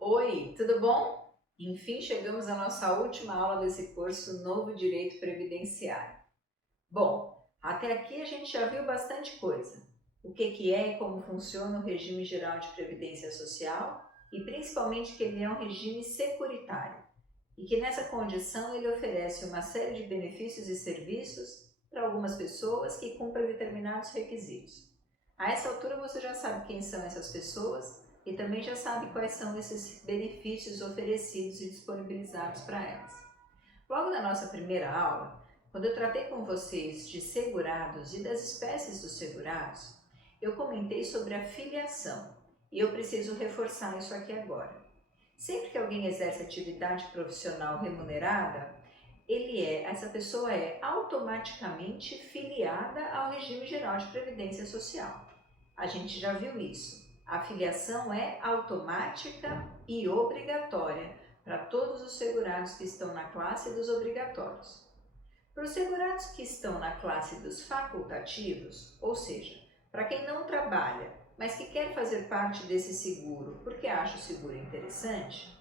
Oi, tudo bom? Enfim, chegamos à nossa última aula desse curso Novo Direito Previdenciário. Bom, até aqui a gente já viu bastante coisa. O que é e como funciona o regime geral de previdência social e principalmente que ele é um regime securitário e que nessa condição ele oferece uma série de benefícios e serviços para algumas pessoas que cumprem determinados requisitos. A essa altura você já sabe quem são essas pessoas e também já sabe quais são esses benefícios oferecidos e disponibilizados para elas. Logo na nossa primeira aula, quando eu tratei com vocês de segurados e das espécies dos segurados, eu comentei sobre a filiação e eu preciso reforçar isso aqui agora. Sempre que alguém exerce atividade profissional remunerada, essa pessoa é automaticamente filiada ao regime geral de previdência social. A gente já viu isso. A filiação é automática e obrigatória para todos os segurados que estão na classe dos obrigatórios. Para os segurados que estão na classe dos facultativos, ou seja, para quem não trabalha, mas que quer fazer parte desse seguro porque acha o seguro interessante,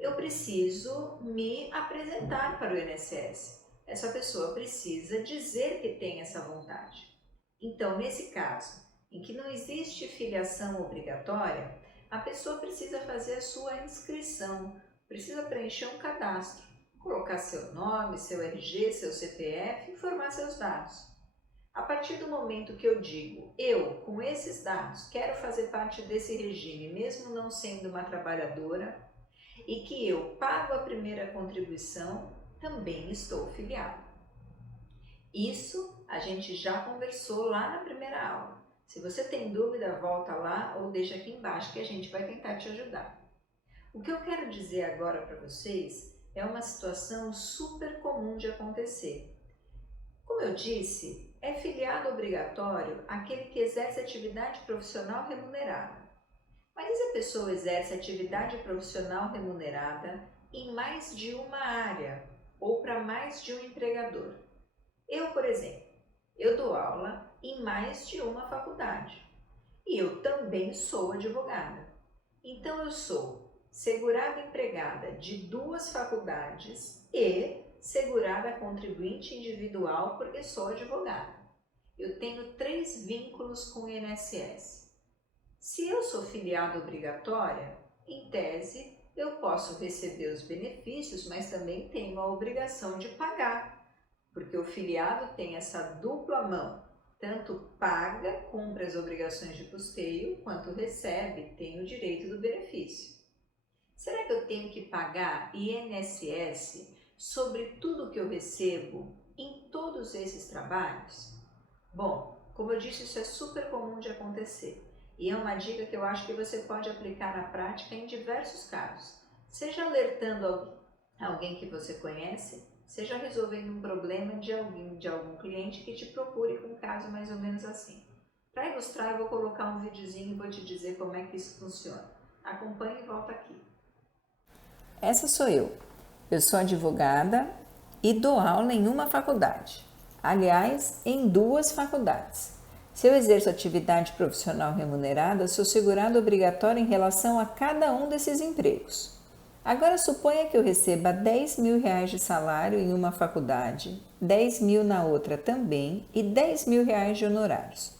eu preciso me apresentar para o INSS. Essa pessoa precisa dizer que tem essa vontade. Então, nesse caso, em que não existe filiação obrigatória, a pessoa precisa fazer a sua inscrição, precisa preencher um cadastro, colocar seu nome, seu RG, seu CPF, informar seus dados. A partir do momento que eu digo, eu, com esses dados, quero fazer parte desse regime, mesmo não sendo uma trabalhadora, e que eu pago a primeira contribuição, também estou filiado. Isso a gente já conversou lá na primeira aula. Se você tem dúvida, volta lá ou deixa aqui embaixo que a gente vai tentar te ajudar. O que eu quero dizer agora para vocês é uma situação super comum de acontecer. Como eu disse, é filiado obrigatório aquele que exerce atividade profissional remunerada. Mas e se a pessoa exerce atividade profissional remunerada em mais de uma área ou para mais de um empregador? Eu, por exemplo, eu dou aula em mais de uma faculdade e eu também sou advogada. Então eu sou segurada empregada de duas faculdades e segurada contribuinte individual porque sou advogada. Eu tenho 3 vínculos com o INSS. Se eu sou filiada obrigatória, em tese, eu posso receber os benefícios, mas também tenho a obrigação de pagar, porque o filiado tem essa dupla mão, tanto paga, cumpre as obrigações de custeio, quanto recebe, tem o direito do benefício. Será que eu tenho que pagar INSS sobre tudo que eu recebo em todos esses trabalhos? Bom, como eu disse, isso é super comum de acontecer. E é uma dica que eu acho que você pode aplicar na prática em diversos casos. Seja alertando alguém que você conhece, seja resolvendo um problema de algum cliente que te procure com um caso mais ou menos assim. Para ilustrar, eu vou colocar um videozinho e vou te dizer como é que isso funciona. Acompanhe e volta aqui. Essa sou eu. Eu sou advogada e dou aula em uma faculdade. Aliás, em 2 faculdades. Se eu exerço atividade profissional remunerada, sou segurado obrigatório em relação a cada um desses empregos. Agora suponha que eu receba R$10.000 de salário em uma faculdade, 10 mil na outra também e R$10.000 de honorários.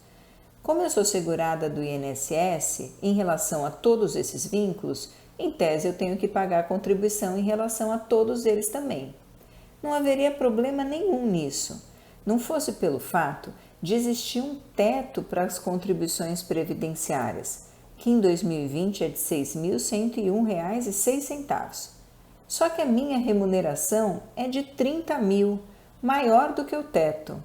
Como eu sou segurada do INSS, em relação a todos esses vínculos, em tese eu tenho que pagar a contribuição em relação a todos eles também. Não haveria problema nenhum nisso, não fosse pelo fato de existir um teto para as contribuições previdenciárias, que em 2020 é de R$ 6.101,06. Só que a minha remuneração é de 30 mil, maior do que o teto.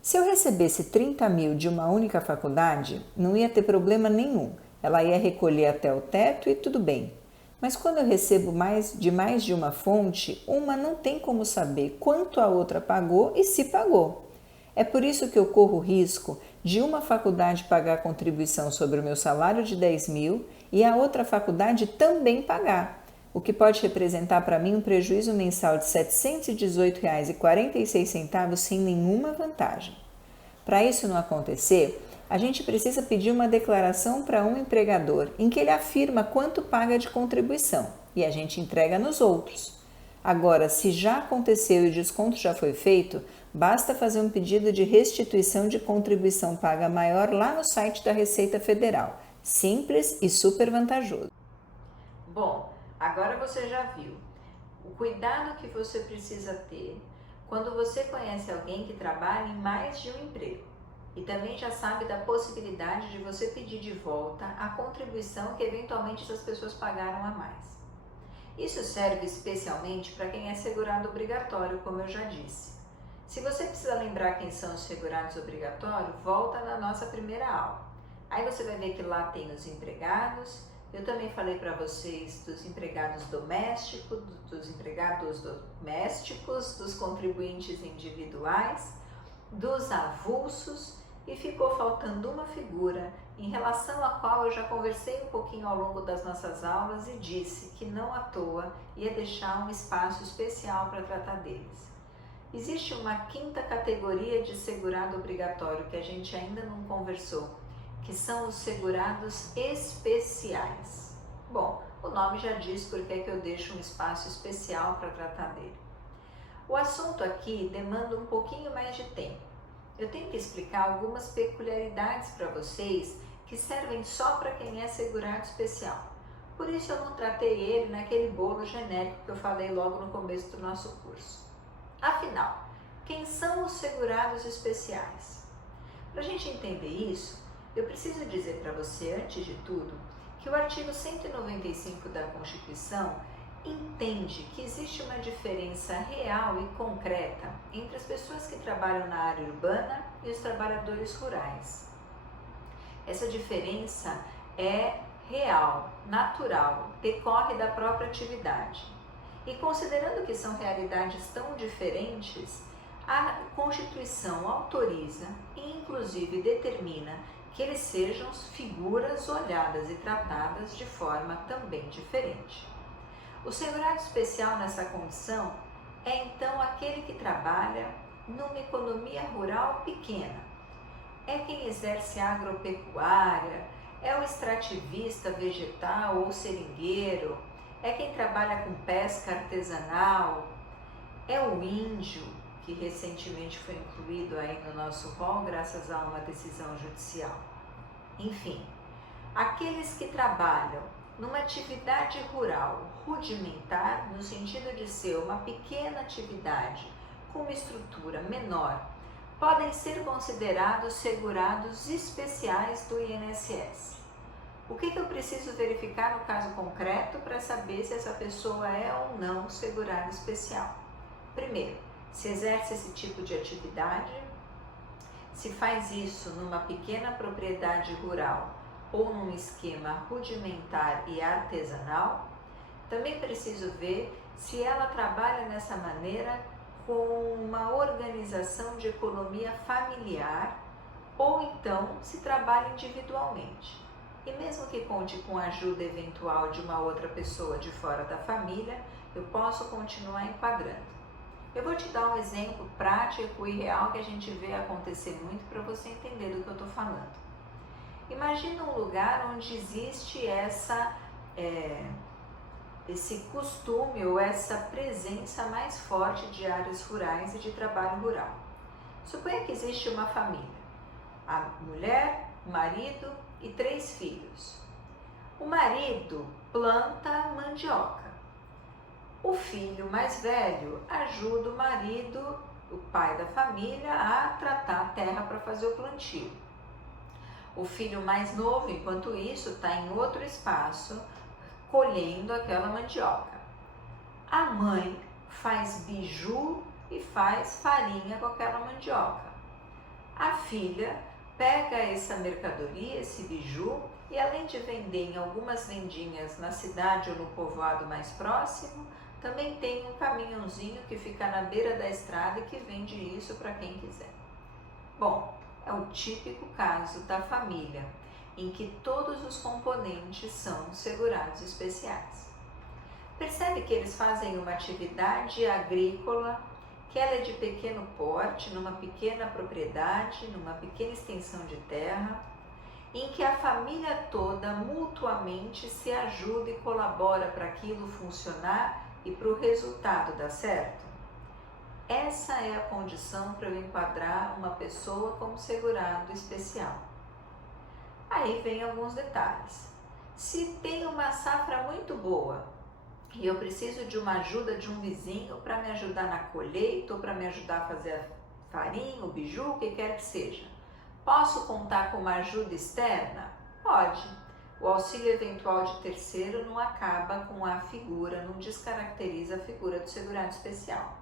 Se eu recebesse 30 mil de uma única faculdade, não ia ter problema nenhum. Ela ia recolher até o teto e tudo bem. Mas quando eu recebo mais de uma fonte, uma não tem como saber quanto a outra pagou e se pagou. É por isso que eu corro o risco de uma faculdade pagar contribuição sobre o meu salário de 10 mil e a outra faculdade também pagar, o que pode representar para mim um prejuízo mensal de R$ 718,46 sem nenhuma vantagem. Para isso não acontecer, a gente precisa pedir uma declaração para um empregador em que ele afirma quanto paga de contribuição e a gente entrega nos outros. Agora, se já aconteceu e o desconto já foi feito, basta fazer um pedido de restituição de contribuição paga maior lá no site da Receita Federal. Simples e super vantajoso. Bom, agora você já viu o cuidado que você precisa ter quando você conhece alguém que trabalha em mais de um emprego. E também já sabe da possibilidade de você pedir de volta a contribuição que eventualmente essas pessoas pagaram a mais. Isso serve especialmente para quem é segurado obrigatório, como eu já disse. Se você precisa lembrar quem são os segurados obrigatórios, volta na nossa primeira aula. Aí você vai ver que lá tem os empregados. Eu também falei para vocês dos empregados domésticos, dos contribuintes individuais, dos avulsos, e ficou faltando uma figura em relação à qual eu já conversei um pouquinho ao longo das nossas aulas e disse que não à toa ia deixar um espaço especial para tratar deles. Existe uma quinta categoria de segurado obrigatório que a gente ainda não conversou, que são os segurados especiais. Bom, o nome já diz porque é que eu deixo um espaço especial para tratar dele. O assunto aqui demanda um pouquinho mais de tempo. Eu tenho que explicar algumas peculiaridades para vocês que servem só para quem é segurado especial. Por isso eu não tratei ele naquele bolo genérico que eu falei logo no começo do nosso curso. Afinal, quem são os segurados especiais? Para a gente entender isso, eu preciso dizer para você, antes de tudo, que o artigo 195 da Constituição entende que existe uma diferença real e concreta entre as pessoas que trabalham na área urbana e os trabalhadores rurais. Essa diferença é real, natural, decorre da própria atividade. E considerando que são realidades tão diferentes, a Constituição autoriza e inclusive determina que eles sejam figuras olhadas e tratadas de forma também diferente. O segurado especial nessa condição é então aquele que trabalha numa economia rural pequena. É quem exerce agropecuária, é o extrativista vegetal ou seringueiro, é quem trabalha com pesca artesanal, é o índio, que recentemente foi incluído aí no nosso rol graças a uma decisão judicial. Enfim, aqueles que trabalham numa atividade rural rudimentar, no sentido de ser uma pequena atividade com uma estrutura menor, podem ser considerados segurados especiais do INSS. O que eu preciso verificar no caso concreto para saber se essa pessoa é ou não segurado especial? Primeiro, se exerce esse tipo de atividade, se faz isso numa pequena propriedade rural ou num esquema rudimentar e artesanal. Também preciso ver se ela trabalha nessa maneira com uma organização de economia familiar ou então se trabalha individualmente. E mesmo que conte com a ajuda eventual de uma outra pessoa de fora da família, eu posso continuar enquadrando. Eu vou te dar um exemplo prático e real que a gente vê acontecer muito para você entender do que eu estou falando. Imagina um lugar onde existe esse costume ou essa presença mais forte de áreas rurais e de trabalho rural. Suponha que existe uma família, a mulher, o marido e 3 filhos. O marido planta mandioca. O filho mais velho ajuda o marido, o pai da família, a tratar a terra para fazer o plantio. O filho mais novo, enquanto isso, está em outro espaço, colhendo aquela mandioca. A mãe faz biju e faz farinha com aquela mandioca. A filha pega essa mercadoria, esse biju, e além de vender em algumas vendinhas na cidade ou no povoado mais próximo, também tem um caminhãozinho que fica na beira da estrada e que vende isso para quem quiser. Bom, é o típico caso da família, em que todos os componentes são segurados especiais. Percebe que eles fazem uma atividade agrícola que ela é de pequeno porte, numa pequena propriedade, numa pequena extensão de terra, em que a família toda mutuamente se ajuda e colabora para aquilo funcionar e para o resultado dar certo? Essa é a condição para eu enquadrar uma pessoa como segurado especial. Aí vem alguns detalhes. Se tem uma safra muito boa e eu preciso de uma ajuda de um vizinho para me ajudar na colheita ou para me ajudar a fazer a farinha, o biju, o que quer que seja, posso contar com uma ajuda externa? Pode. O auxílio eventual de terceiro não acaba com a figura, não descaracteriza a figura do segurado especial.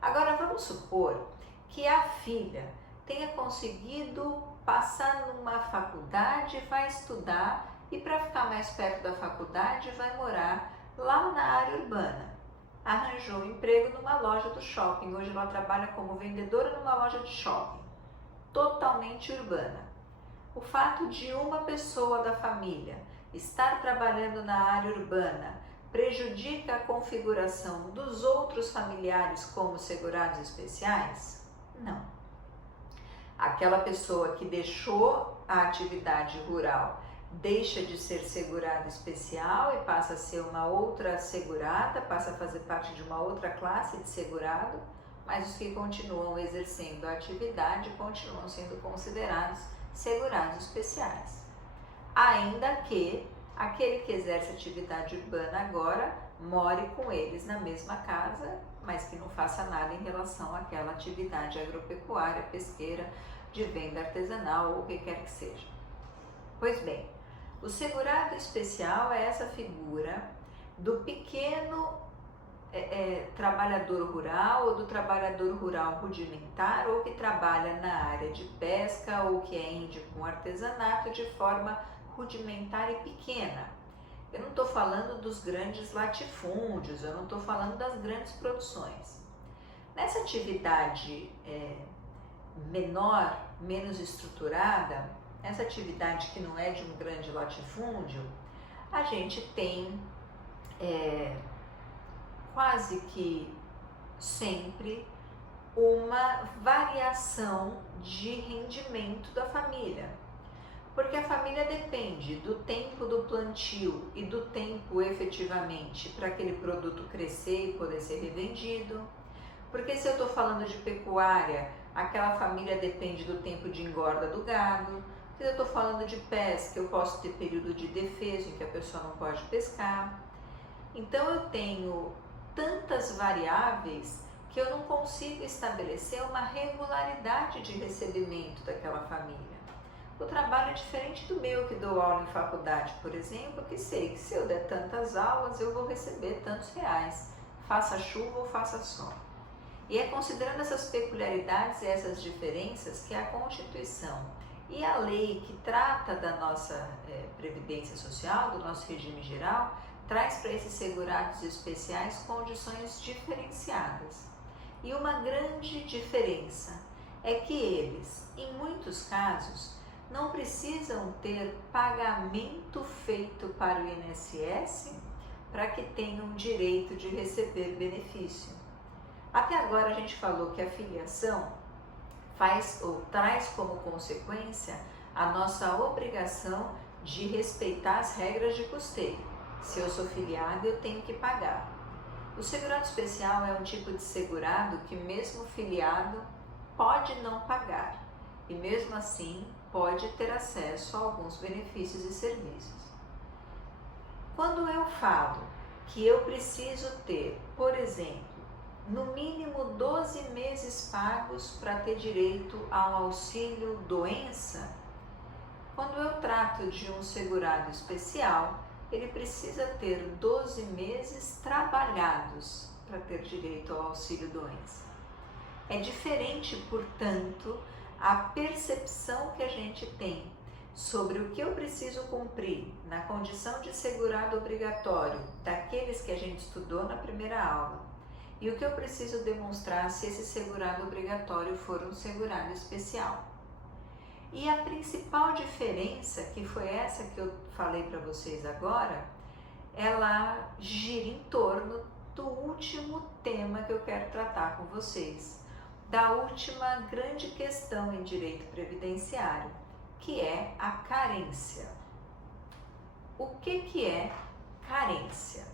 Agora vamos supor que a filha tenha conseguido passar numa faculdade, vai estudar e para ficar mais perto da faculdade vai morar lá na área urbana. Arranjou um emprego numa loja do shopping, hoje ela trabalha como vendedora numa loja de shopping, totalmente urbana. O fato de uma pessoa da família estar trabalhando na área urbana prejudica a configuração dos outros familiares como segurados especiais? Não. Aquela pessoa que deixou a atividade rural deixa de ser segurado especial e passa a ser uma outra segurada, passa a fazer parte de uma outra classe de segurado, mas os que continuam exercendo a atividade continuam sendo considerados segurados especiais. Ainda que aquele que exerce atividade urbana agora more com eles na mesma casa, mas que não faça nada em relação àquela atividade agropecuária, pesqueira, de venda artesanal ou o que quer que seja. Pois bem, o segurado especial é essa figura do pequeno trabalhador rural ou do trabalhador rural rudimentar ou que trabalha na área de pesca ou que é índio com artesanato de forma rudimentar e pequena. Eu não estou falando dos grandes latifúndios, eu não estou falando das grandes produções. Nessa atividade menor, menos estruturada, essa atividade que não é de um grande latifúndio, a gente tem quase que sempre uma variação de rendimento da família. Porque a família depende do tempo do plantio e do tempo efetivamente para aquele produto crescer e poder ser revendido. Porque se eu estou falando de pecuária, aquela família depende do tempo de engorda do gado. Se eu estou falando de pesca, eu posso ter período de defeso em que a pessoa não pode pescar. Então eu tenho tantas variáveis que eu não consigo estabelecer uma regularidade de recebimento daquela família. O trabalho é diferente do meu, que dou aula em faculdade, por exemplo, que sei que se eu der tantas aulas eu vou receber tantos reais, faça chuva ou faça sol. E é considerando essas peculiaridades e essas diferenças que a Constituição e a lei que trata da nossa Previdência Social, do nosso regime geral, traz para esses segurados especiais condições diferenciadas. E uma grande diferença é que eles, em muitos casos, não precisam ter pagamento feito para o INSS para que tenham direito de receber benefício. Até agora a gente falou que a filiação faz ou traz como consequência a nossa obrigação de respeitar as regras de custeio. Se eu sou filiado, eu tenho que pagar. O segurado especial é um tipo de segurado que mesmo filiado pode não pagar e mesmo assim pode ter acesso a alguns benefícios e serviços. Quando eu falo que eu preciso ter, por exemplo, no mínimo 12 meses pagos para ter direito ao auxílio doença, quando eu trato de um segurado especial, ele precisa ter 12 meses trabalhados para ter direito ao auxílio doença. É diferente, portanto, a percepção que a gente tem sobre o que eu preciso cumprir na condição de segurado obrigatório daqueles que a gente estudou na primeira aula e o que eu preciso demonstrar se esse segurado obrigatório for um segurado especial. E a principal diferença, que foi essa que eu falei para vocês agora, ela gira em torno do último tema que eu quero tratar com vocês, da última grande questão em direito previdenciário, que é a carência. O que é carência?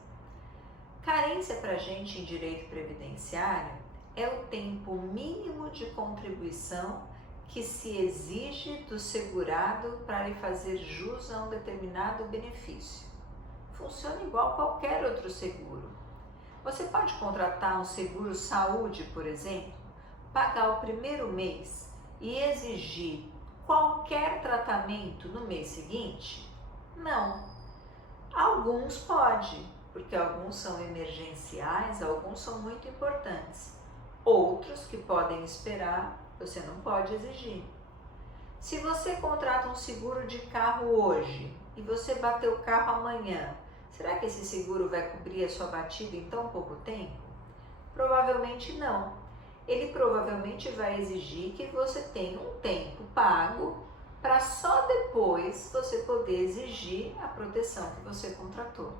Carência para a gente em direito previdenciário é o tempo mínimo de contribuição que se exige do segurado para lhe fazer jus a um determinado benefício. Funciona igual qualquer outro seguro. Você pode contratar um seguro saúde, por exemplo, pagar o primeiro mês e exigir qualquer tratamento no mês seguinte? Não. Alguns pode, porque alguns são emergenciais, alguns são muito importantes. Outros que podem esperar, você não pode exigir. Se você contrata um seguro de carro hoje e você bater o carro amanhã, será que esse seguro vai cobrir a sua batida em tão pouco tempo? Provavelmente não. Ele provavelmente vai exigir que você tenha um tempo pago para só depois você poder exigir a proteção que você contratou.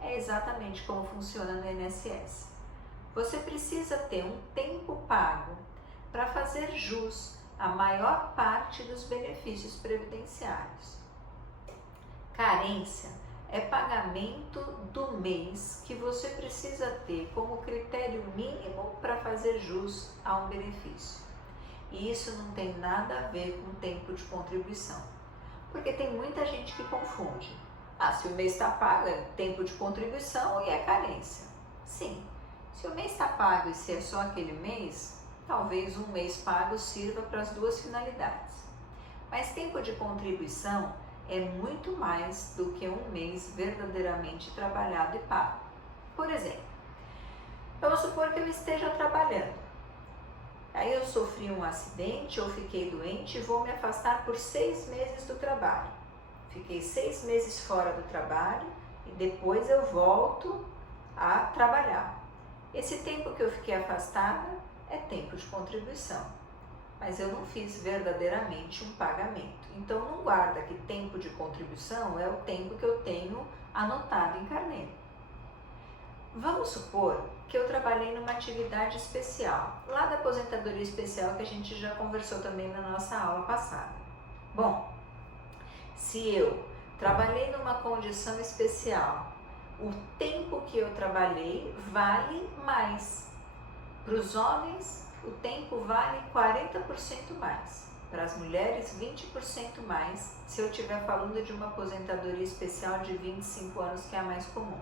É exatamente como funciona no INSS. Você precisa ter um tempo pago para fazer jus à maior parte dos benefícios previdenciários. Carência é pagamento do mês que você precisa ter como critério mínimo para fazer jus a um benefício. E isso não tem nada a ver com tempo de contribuição, porque tem muita gente que confunde. Se o mês está pago é tempo de contribuição e é carência. Sim, se o mês está pago e se é só aquele mês, talvez um mês pago sirva para as duas finalidades. Mas tempo de contribuição é muito mais do que um mês verdadeiramente trabalhado e pago. Por exemplo, vamos supor que eu esteja trabalhando. Aí eu sofri um acidente ou fiquei doente e vou me afastar por 6 meses do trabalho. Fiquei 6 meses fora do trabalho e depois eu volto a trabalhar. Esse tempo que eu fiquei afastada é tempo de contribuição, mas eu não fiz verdadeiramente um pagamento. Então não guarda que tempo de contribuição é o tempo que eu tenho anotado em carnê. Vamos supor que eu trabalhei numa atividade especial, lá da aposentadoria especial que a gente já conversou também na nossa aula passada. Bom, se eu trabalhei numa condição especial, o tempo que eu trabalhei vale mais. Para os homens, o tempo vale 40% mais. Para as mulheres, 20% mais, se eu estiver falando de uma aposentadoria especial de 25 anos, que é a mais comum.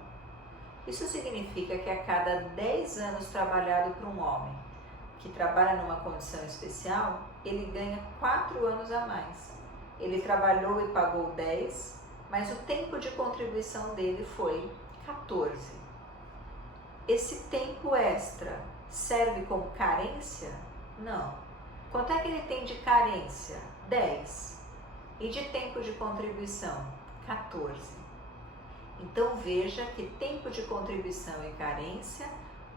Isso significa que a cada 10 anos trabalhado por um homem que trabalha numa condição especial, ele ganha 4 anos a mais. Ele trabalhou e pagou 10, mas o tempo de contribuição dele foi 14. Esse tempo extra serve como carência? Não. Quanto é que ele tem de carência? 10. E de tempo de contribuição? 14. Então veja que tempo de contribuição e carência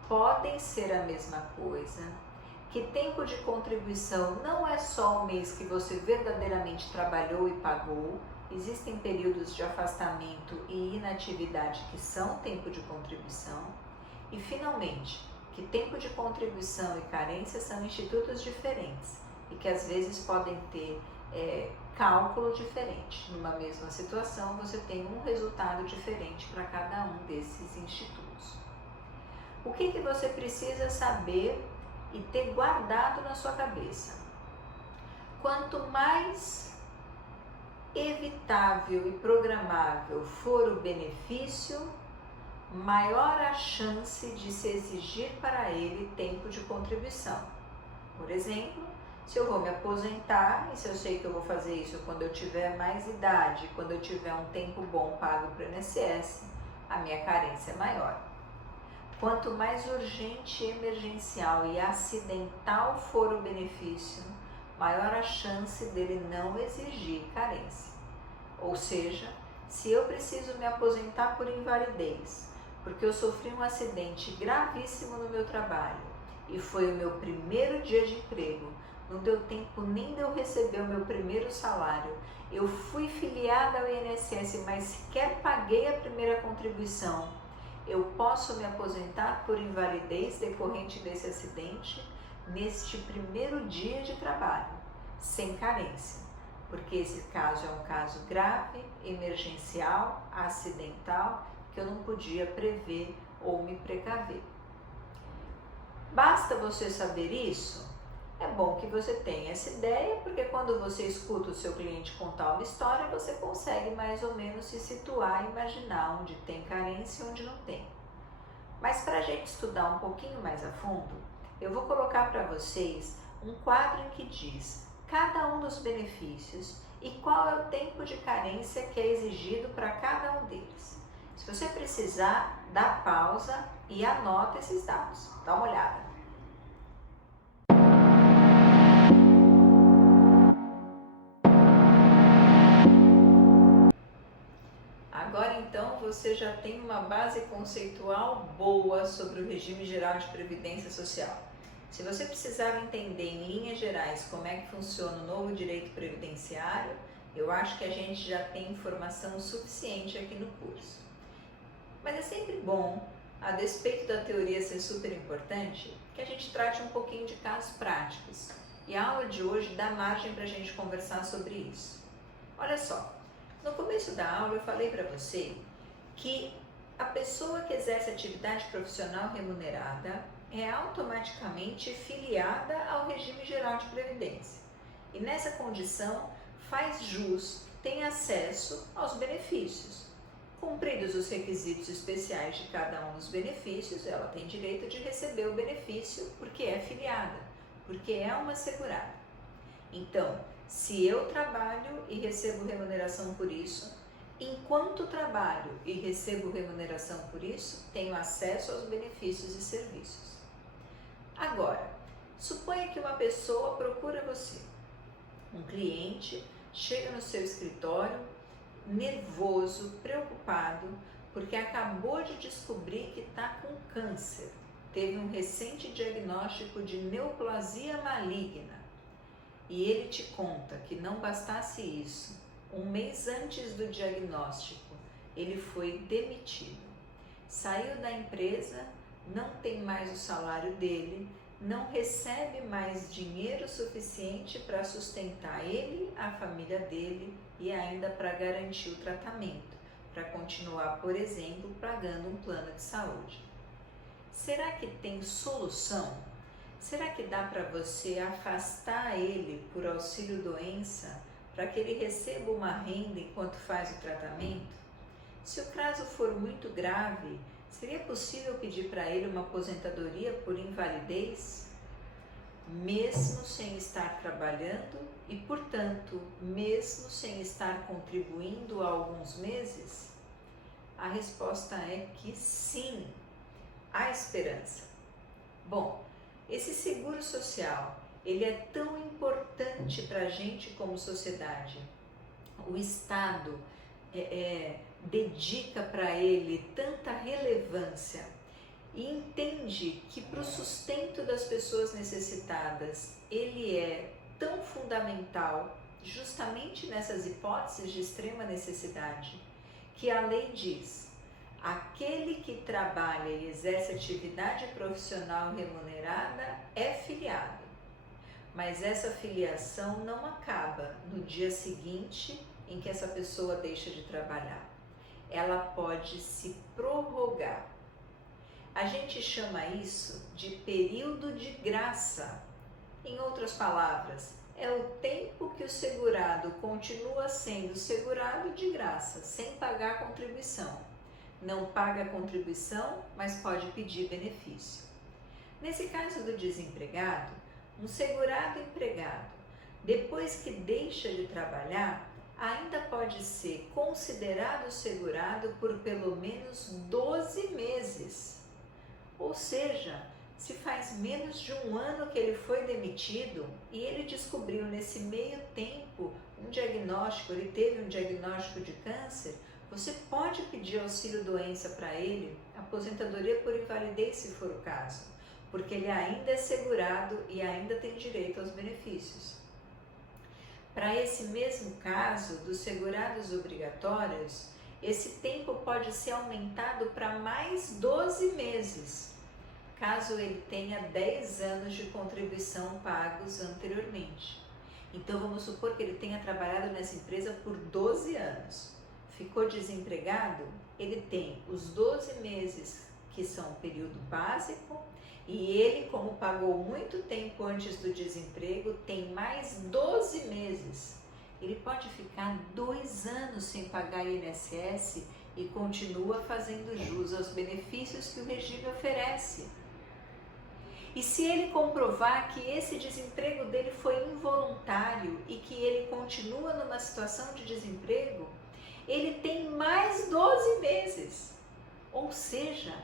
podem ser a mesma coisa, que tempo de contribuição não é só o mês que você verdadeiramente trabalhou e pagou, existem períodos de afastamento e inatividade que são tempo de contribuição, e finalmente, que tempo de contribuição e carência são institutos diferentes e que às vezes podem ter cálculo diferente. Numa mesma situação, você tem um resultado diferente para cada um desses institutos. O que você precisa saber e ter guardado na sua cabeça? Quanto mais evitável e programável for o benefício, maior a chance de se exigir para ele tempo de contribuição. Por exemplo, se eu vou me aposentar e se eu sei que eu vou fazer isso quando eu tiver mais idade, quando eu tiver um tempo bom pago para o INSS, a minha carência é maior. Quanto mais urgente, emergencial e acidental for o benefício, maior a chance dele não exigir carência. Ou seja, se eu preciso me aposentar por invalidez, porque eu sofri um acidente gravíssimo no meu trabalho e foi o meu primeiro dia de emprego, não deu tempo nem de eu receber o meu primeiro salário, eu fui filiada ao INSS, mas sequer paguei a primeira contribuição eu posso me aposentar por invalidez decorrente desse acidente neste primeiro dia de trabalho, sem carência, porque esse caso é um caso grave, emergencial, acidental, que eu não podia prever ou me precaver. Basta você saber isso? É bom que você tenha essa ideia, porque quando você escuta o seu cliente contar uma história, você consegue mais ou menos se situar e imaginar onde tem carência e onde não tem. Mas para a gente estudar um pouquinho mais a fundo, eu vou colocar para vocês um quadro em que diz cada um dos benefícios e qual é o tempo de carência que é exigido para cada um deles. Se você precisar, dá pausa e anota esses dados. Dá uma olhada. Agora então você já tem uma base conceitual boa sobre o regime geral de previdência social. Se você precisava entender em linhas gerais como é que funciona o novo direito previdenciário, eu acho que a gente já tem informação suficiente aqui no curso. Mas é sempre bom, a despeito da teoria ser super importante, que a gente trate um pouquinho de casos práticos. E a aula de hoje dá margem para a gente conversar sobre isso. Olha só, no começo da aula eu falei para você que a pessoa que exerce atividade profissional remunerada é automaticamente filiada ao regime geral de previdência. E nessa condição faz jus, tem acesso aos benefícios. Cumpridos os requisitos especiais de cada um dos benefícios, ela tem direito de receber o benefício porque é filiada, porque é uma segurada. Então, se eu trabalho e recebo remuneração por isso, enquanto trabalho e recebo remuneração por isso, tenho acesso aos benefícios e serviços. Agora, suponha que uma pessoa procura você, um cliente chega no seu escritório nervoso, preocupado, porque acabou de descobrir que está com câncer, teve um recente diagnóstico de neoplasia maligna. E ele te conta que não bastasse isso, um mês antes do diagnóstico, ele foi demitido. Saiu da empresa, não tem mais o salário dele, não recebe mais dinheiro suficiente para sustentar ele, a família dele e ainda para garantir o tratamento, para continuar, por exemplo, pagando um plano de saúde. Será que tem solução? Será que dá para você afastar ele por auxílio-doença para que ele receba uma renda enquanto faz o tratamento? Se o caso for muito grave, seria possível pedir para ele uma aposentadoria por invalidez? Mesmo sem estar trabalhando e, portanto, mesmo sem estar contribuindo há alguns meses? A resposta é que sim, há esperança. Bom, esse seguro social, ele é tão importante para a gente como sociedade. O Estado dedica para ele tanta relevância e entende que para o sustento das pessoas necessitadas, ele é tão fundamental, justamente nessas hipóteses de extrema necessidade, que a lei diz: aquele que trabalha e exerce atividade profissional remunerada é filiado, mas essa filiação não acaba no dia seguinte em que essa pessoa deixa de trabalhar. Ela pode se prorrogar. A gente chama isso de período de graça. Em outras palavras, é o tempo que o segurado continua sendo segurado de graça, sem pagar contribuição. Não paga contribuição, mas pode pedir benefício. Nesse caso do desempregado, um segurado empregado, depois que deixa de trabalhar, ainda pode ser considerado segurado por pelo menos 12 meses. Ou seja, se faz menos de um ano que ele foi demitido e ele descobriu nesse meio tempo um diagnóstico, ele teve um diagnóstico de câncer, você pode pedir auxílio-doença para ele, aposentadoria por invalidez se for o caso, porque ele ainda é segurado e ainda tem direito aos benefícios. Para esse mesmo caso dos segurados obrigatórios, esse tempo pode ser aumentado para mais 12 meses, caso ele tenha 10 anos de contribuição pagos anteriormente. Então vamos supor que ele tenha trabalhado nessa empresa por 12 anos. Ficou desempregado? Ele tem os 12 meses que são o período básico e ele, como pagou muito tempo antes do desemprego, tem mais 12 meses. Ele pode ficar 2 anos sem pagar INSS e continua fazendo jus aos benefícios que o regime oferece. E se ele comprovar que esse desemprego dele foi involuntário e que ele continua numa situação de desemprego, ele tem mais 12 meses. Ou seja,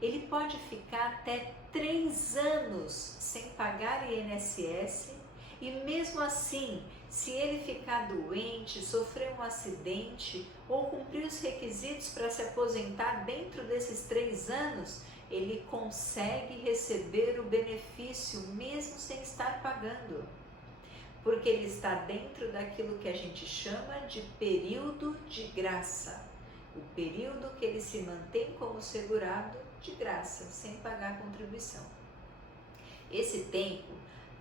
ele pode ficar até 3 anos sem pagar INSS e mesmo assim, se ele ficar doente, sofrer um acidente ou cumprir os requisitos para se aposentar dentro desses 3 anos, ele consegue receber o benefício mesmo sem estar pagando, porque ele está dentro daquilo que a gente chama de período de graça, o período que ele se mantém como segurado de graça, sem pagar contribuição. Esse tempo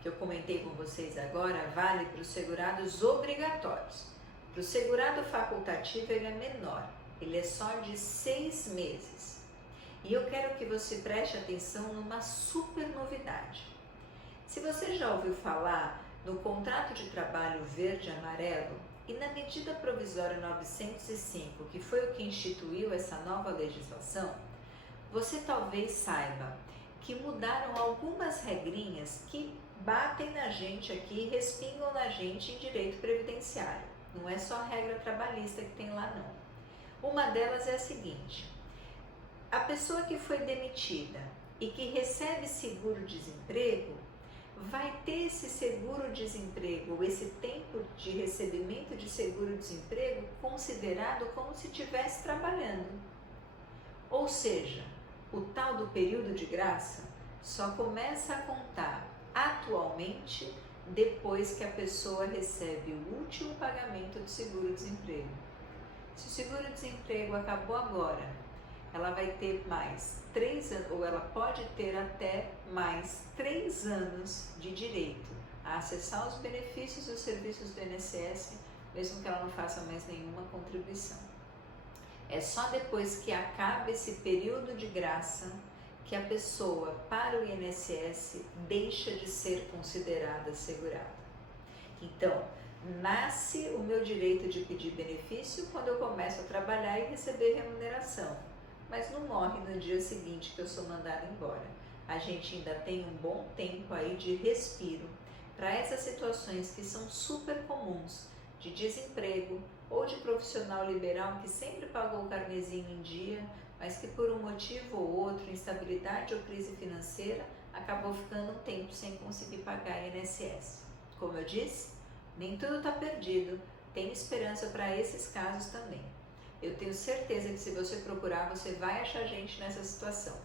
que eu comentei com vocês agora vale para os segurados obrigatórios. Para o segurado facultativo ele é menor, ele é só de 6 meses. E eu quero que você preste atenção numa super novidade. Se você já ouviu falar no contrato de trabalho verde-amarelo e na medida provisória 905, que foi o que instituiu essa nova legislação, você talvez saiba que mudaram algumas regrinhas que batem na gente aqui e respingam na gente em direito previdenciário. Não é só a regra trabalhista que tem lá não. Uma delas é a seguinte: a pessoa que foi demitida e que recebe seguro-desemprego vai ter esse seguro-desemprego, esse tempo de recebimento de seguro-desemprego considerado como se estivesse trabalhando. Ou seja, o tal do período de graça só começa a contar atualmente depois que a pessoa recebe o último pagamento do seguro-desemprego. Se o seguro-desemprego acabou agora, ela vai ter mais 3 anos, ou ela pode ter até mais 3 anos de direito a acessar os benefícios dos serviços do INSS, mesmo que ela não faça mais nenhuma contribuição. É só depois que acaba esse período de graça que a pessoa, para o INSS, deixa de ser considerada segurada. Então, nasce o meu direito de pedir benefício quando eu começo a trabalhar e receber remuneração, mas não morre no dia seguinte que eu sou mandada embora. A gente ainda tem um bom tempo aí de respiro para essas situações que são super comuns, de desemprego ou de profissional liberal que sempre pagou o carnezinho em dia, mas que por um motivo ou outro, instabilidade ou crise financeira, acabou ficando um tempo sem conseguir pagar INSS. Como eu disse, nem tudo está perdido, tem esperança para esses casos também. Eu tenho certeza que se você procurar, você vai achar gente nessa situação.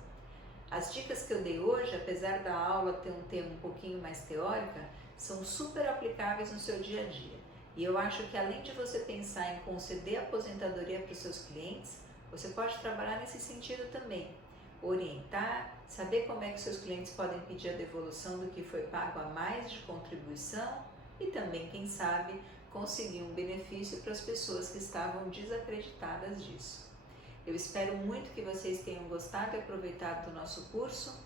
As dicas que eu dei hoje, apesar da aula ter um tema um pouquinho mais teórica, são super aplicáveis no seu dia a dia. E eu acho que além de você pensar em conceder aposentadoria para os seus clientes, você pode trabalhar nesse sentido também. Orientar, saber como é que seus clientes podem pedir a devolução do que foi pago a mais de contribuição e também, quem sabe, conseguir um benefício para as pessoas que estavam desacreditadas disso. Eu espero muito que vocês tenham gostado e aproveitado do nosso curso.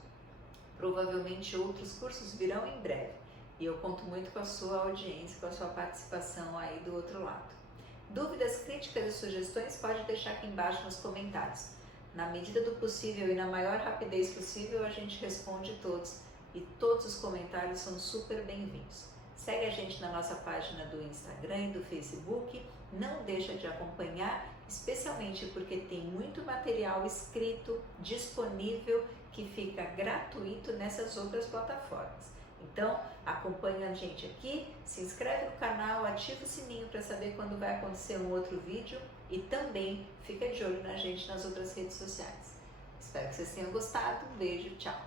Provavelmente outros cursos virão em breve e eu conto muito com a sua audiência, com a sua participação aí do outro lado. Dúvidas, críticas e sugestões pode deixar aqui embaixo nos comentários. Na medida do possível e na maior rapidez possível a gente responde todos e todos os comentários são super bem-vindos. Segue a gente na nossa página do Instagram e do Facebook, não deixa de acompanhar, especialmente porque tem muito material escrito, disponível, que fica gratuito nessas outras plataformas. Então, acompanha a gente aqui, se inscreve no canal, ativa o sininho para saber quando vai acontecer um outro vídeo e também fica de olho na gente nas outras redes sociais. Espero que vocês tenham gostado, um beijo, tchau!